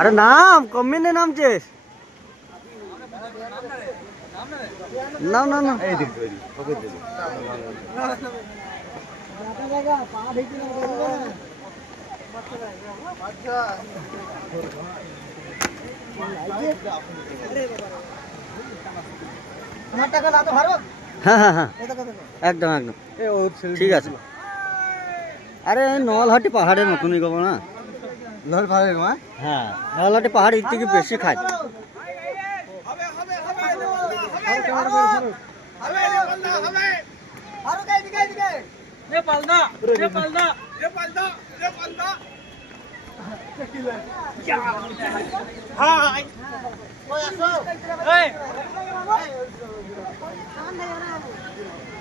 আরে নাম কমিনে নামছিস? না না না এই দিন তৈরি ওকে দেব হ্যাঁ হ্যাঁ হ্যাঁ একদম একদম ঠিক আছে। আরে নলহাটি পাহাড়ের মতনই গো না, নল পাহাড়ের মা, হ্যাঁ নলহাটি পাহাড় এর থেকে বেশি খায়।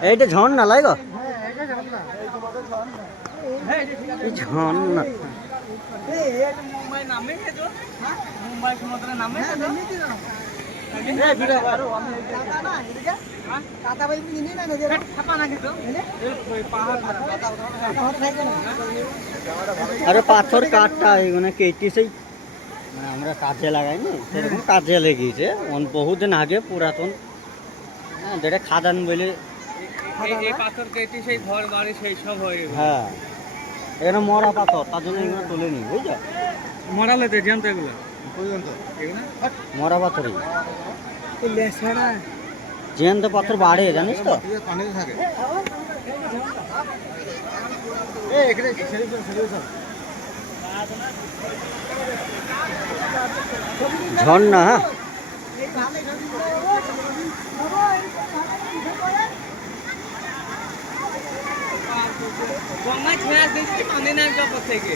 এইটা ঝর্ণা লাই গো, ঝর্ণা মুম্বাই সমুদ্রে নামে আরে পাথর কাঠটা এখানে কেটে সেই মানে আমরা কাজে লাগাই না, সেরকম কাজে লেগেছে বহুদিন আগে পুরাতন, হ্যাঁ যেটা খাদান বলে পাথর কেটে সেই ঘর বাড়ি সেই সব হয়ে গেছে। হ্যাঁ এখানে মরা পাথর, তার জন্য এগুলো তোলে নি বুঝছো, মরালেতে জানতো এগুলো মরা পাথরই, জ্যান্ত পাথর বাড়ে জানিস তো। ঝর্ণা গঙ্গা ছেড়ে পানি না থেকে